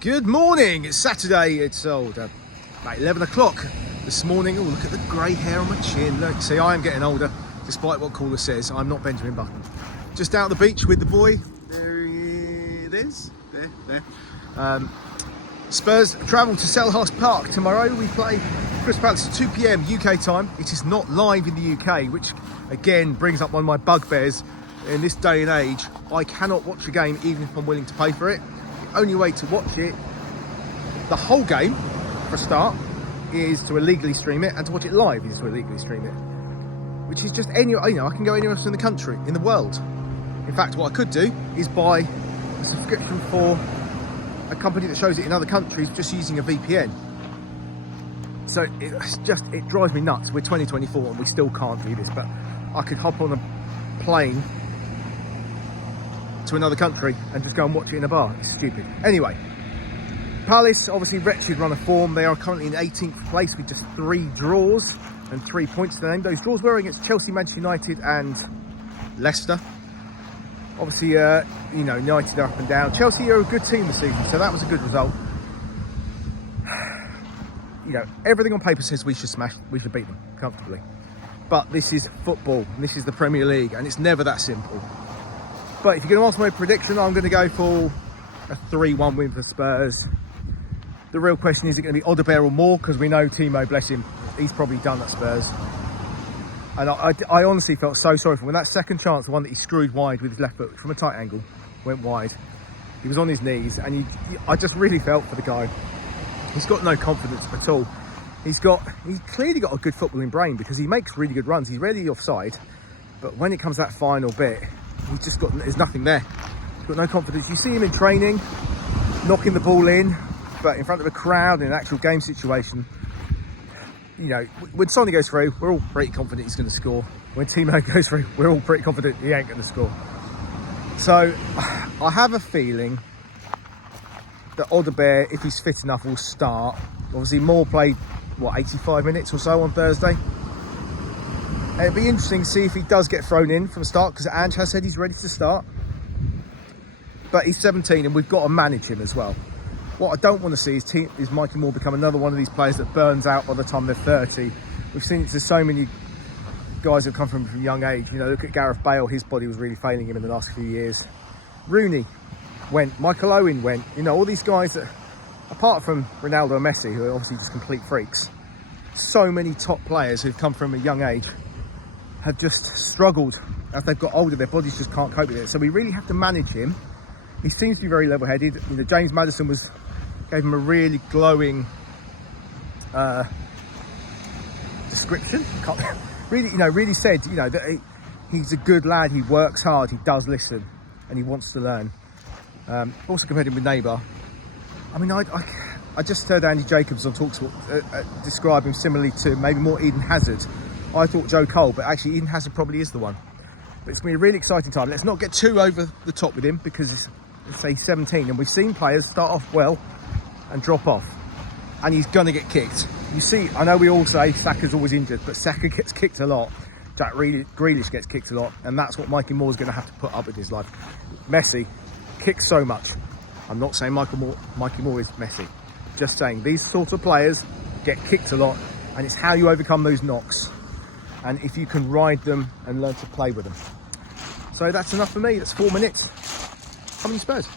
Good morning, it's Saturday, it's about 11 o'clock this morning. Oh, look at the grey hair on my chin. Look, see, I am getting older, despite what caller says. I'm not Benjamin Button. Just out on the beach with the boy. There it is, there. Spurs travel to Selhurst Park tomorrow. We play Crystal Palace at 2 PM UK time. It is not live in the UK, which again brings up one of my bugbears in this day and age. I cannot watch a game even if I'm willing to pay for it. The only way to watch it, the whole game, for a start, is to illegally stream it, and to watch it live is to illegally stream it. Which is just anywhere, I can go anywhere else in the country, in the world. In fact, what I could do is buy a subscription for a company that shows it in other countries just using a VPN. So it drives me nuts. We're 2024 and we still can't do this, but I could hop on a plane to another country and just go and watch it in a bar. It's stupid. Anyway, Palace, obviously wretched run of form. They are currently in 18th place with just 3 draws and 3 points to their name. Those draws were against Chelsea, Manchester United and Leicester. Obviously, United are up and down. Chelsea are a good team this season, so that was a good result. Everything on paper says we should beat them comfortably. But this is football, and this is the Premier League, and it's never that simple. But if you're going to ask my prediction, I'm going to go for a 3-1 win for Spurs. The real question is it going to be Odegaard or Moore, because we know Timo, bless him, he's probably done at Spurs. And I honestly felt so sorry for him. When that second chance, the one that he screwed wide with his left foot from a tight angle, went wide. He was on his knees, and I just really felt for the guy. He's got no confidence at all. He's clearly got a good footballing brain, because he makes really good runs. He's rarely offside, but when it comes to that final bit, there's nothing there. He's got no confidence. You see him in training, knocking the ball in, but in front of a crowd in an actual game situation, when Sonny goes through, we're all pretty confident he's going to score. When Timo goes through, we're all pretty confident he ain't going to score. So I have a feeling that Odegaard, if he's fit enough, will start. Obviously, Moore played 85 minutes or so on Thursday. It'd be interesting to see if he does get thrown in from the start, because Ange has said he's ready to start. But he's 17 and we've got to manage him as well. What I don't want to see is Mikey Moore become another one of these players that burns out by the time they're 30. We've seen it to so many guys who've come from a young age. Look at Gareth Bale, his body was really failing him in the last few years. Rooney went, Michael Owen went, all these guys that, apart from Ronaldo and Messi, who are obviously just complete freaks, so many top players who've come from a young age have just struggled. As they've got older, their bodies just can't cope with it. So we really have to manage him. He seems to be very level-headed. James Maddison gave him a really glowing description. Really said, that he's a good lad. He works hard. He does listen, and he wants to learn. Also compared him with Neighbour. I just heard Andy Jacobs on TalkSport describe him similarly to maybe more Eden Hazard. I thought Joe Cole, but actually Eden Hazard probably is the one. But it's going to be a really exciting time. Let's not get too over the top with him, because he's 17, and we've seen players start off well and drop off, and he's going to get kicked. You see, I know we all say Saka's always injured, but Saka gets kicked a lot. Jack Grealish gets kicked a lot, and that's what Mikey Moore's going to have to put up with his life. Messi kicks so much. I'm not saying Mikey Moore is Messi. Just saying these sorts of players get kicked a lot, and it's how you overcome those knocks, and if you can ride them and learn to play with them. So that's enough for me. That's 4 minutes. How many Spurs?